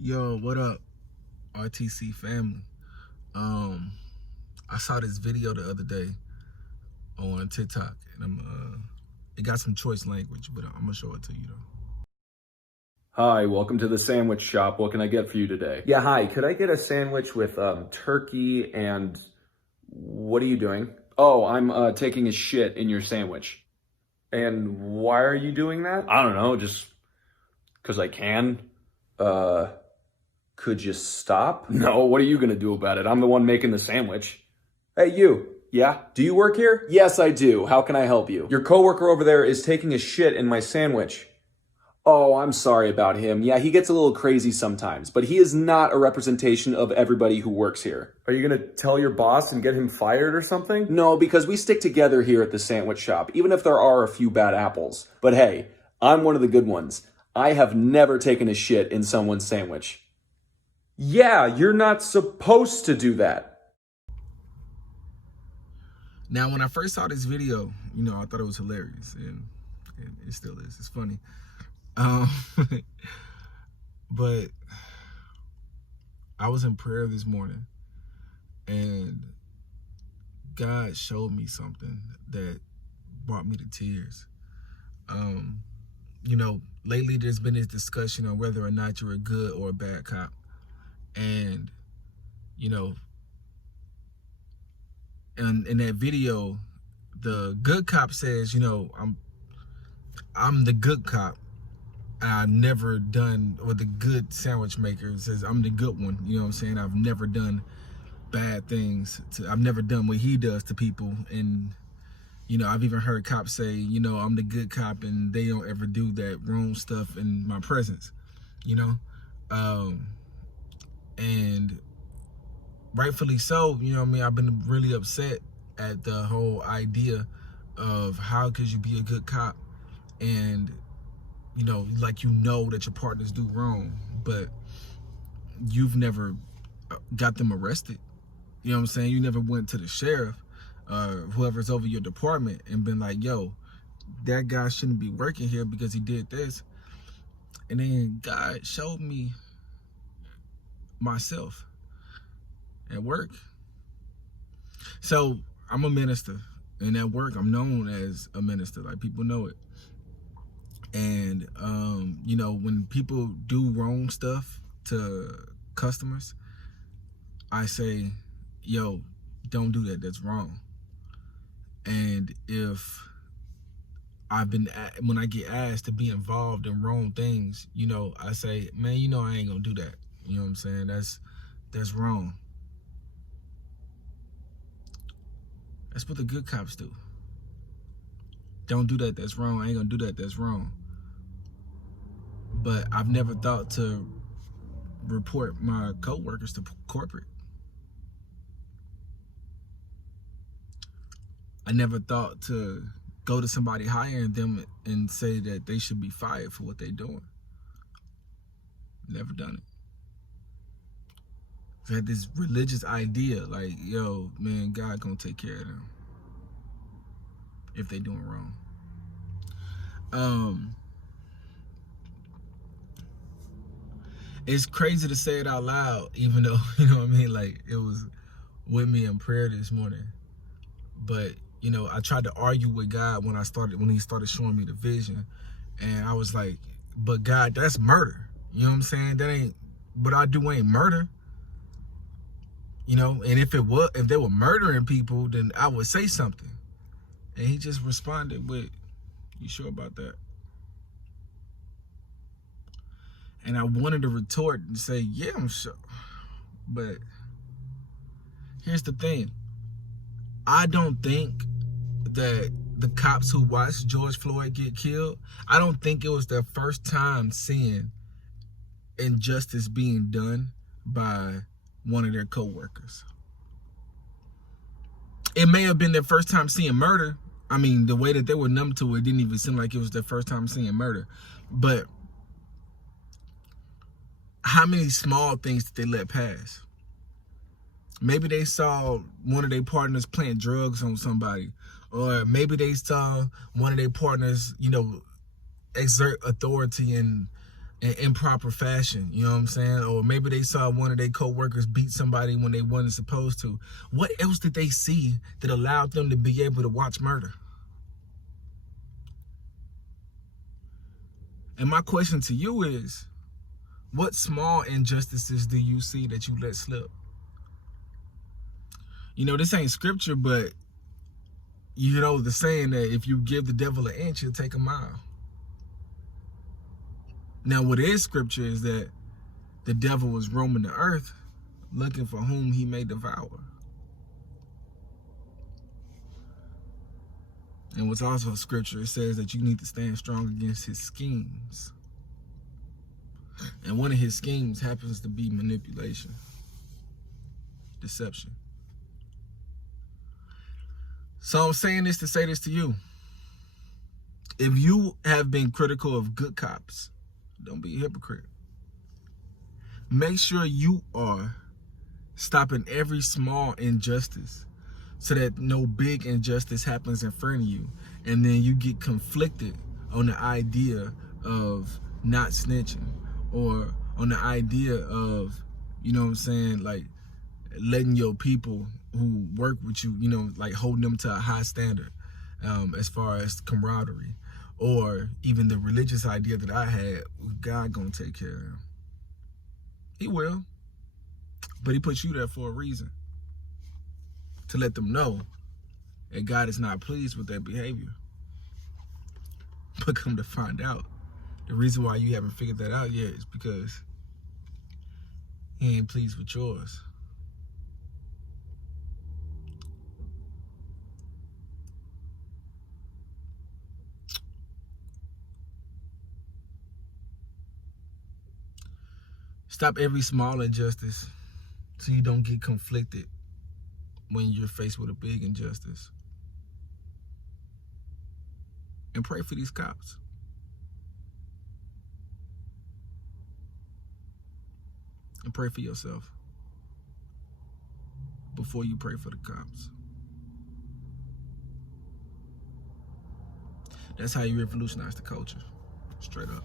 Yo, what up, RTC family? I saw this video the other day on TikTok, and it got some choice language, but I'm gonna show it to you though. Hi, welcome to the sandwich shop. What can I get for you today? Yeah, hi. Could I get a sandwich with turkey and what are you doing? Oh, I'm taking a shit in your sandwich. And why are you doing that? I don't know, just because I can. Could you stop? No, what are you gonna do about it? I'm the one making the sandwich. Hey, you. Yeah? Do you work here? Yes, I do. How can I help you? Your coworker over there is taking a shit in my sandwich. Oh, I'm sorry about him. Yeah, he gets a little crazy sometimes, but he is not a representation of everybody who works here. Are you gonna tell your boss and get him fired or something? No, because we stick together here at the sandwich shop, even if there are a few bad apples. But hey, I'm one of the good ones. I have never taken a shit in someone's sandwich. Yeah, you're not supposed to do that. Now, when I first saw this video, I thought it was hilarious, and it still is. It's funny, but I was in prayer this morning, and God showed me something that brought me to tears. Lately there's been this discussion on whether or not you're a good or a bad cop. And, in that video, the good cop says, I'm the good cop. I've never done, or the good sandwich maker says, I'm the good one. You know what I'm saying? I've never done bad things. I've never done what he does to people. And, I've even heard cops say, I'm the good cop and they don't ever do that wrong stuff in my presence, and rightfully so. I've been really upset at the whole idea of how could you be a good cop and, that your partners do wrong, but you've never got them arrested. You know what I'm saying? You never went to the sheriff, whoever's over your department, and been like, yo, that guy shouldn't be working here because he did this. And then God showed me myself at work. So I'm a minister, and at work I'm known as a minister. Like, people know it. And when people do wrong stuff to customers, I say, yo, don't do that. That's wrong. And when I get asked to be involved in wrong things, I say, man, I ain't gonna do that. You know what I'm saying? That's wrong. That's what the good cops do. Don't do that, that's wrong. I ain't gonna do that, that's wrong. But I've never thought to report my co-workers to corporate. I never thought to go to somebody higher than them and say that they should be fired for what they're doing. Never done it. I had this religious idea, like, yo, man, God gonna take care of them if they doing wrong. It's crazy to say it out loud, even though, like, it was with me in prayer this morning. But, I tried to argue with God when he started showing me the vision. And I was like, but God, that's murder. You know what I'm saying? That ain't, what I do ain't murder. And if they were murdering people, then I would say something. And he just responded with, you sure about that? And I wanted to retort and say, yeah, I'm sure. But here's the thing. I don't think that the cops who watched George Floyd get killed, I don't think it was their first time seeing injustice being done by one of their co-workers. It may have been their first time seeing murder. I mean, the way that they were numb to it didn't even seem like it was their first time seeing murder. But how many small things did they let pass? Maybe they saw one of their partners plant drugs on somebody. Or maybe they saw one of their partners, exert authority and in improper fashion, you know what I'm saying? Or maybe they saw one of their co-workers beat somebody when they wasn't supposed to. What else did they see that allowed them to be able to watch murder? And my question to you is, what small injustices do you see that you let slip? You know, this ain't scripture, but you know the saying that if you give the devil an inch, he'll take a mile. Now, what is scripture is that the devil was roaming the earth looking for whom he may devour. And what's also scripture, it says that you need to stand strong against his schemes. And one of his schemes happens to be manipulation, deception. So I'm saying this to say this to you. If you have been critical of good cops, don't be a hypocrite. Make sure you are stopping every small injustice so that no big injustice happens in front of you. And then you get conflicted on the idea of not snitching, or on the idea of, you know what I'm saying, like letting your people who work with you, you know, like holding them to a high standard as far as camaraderie, or even the religious idea that I had, God gonna take care of them. He will, but he puts you there for a reason, to let them know that God is not pleased with their behavior. But come to find out, the reason why you haven't figured that out yet is because he ain't pleased with yours. Stop every small injustice so you don't get conflicted when you're faced with a big injustice. And pray for these cops. And pray for yourself before you pray for the cops. That's how you revolutionize the culture. Straight up.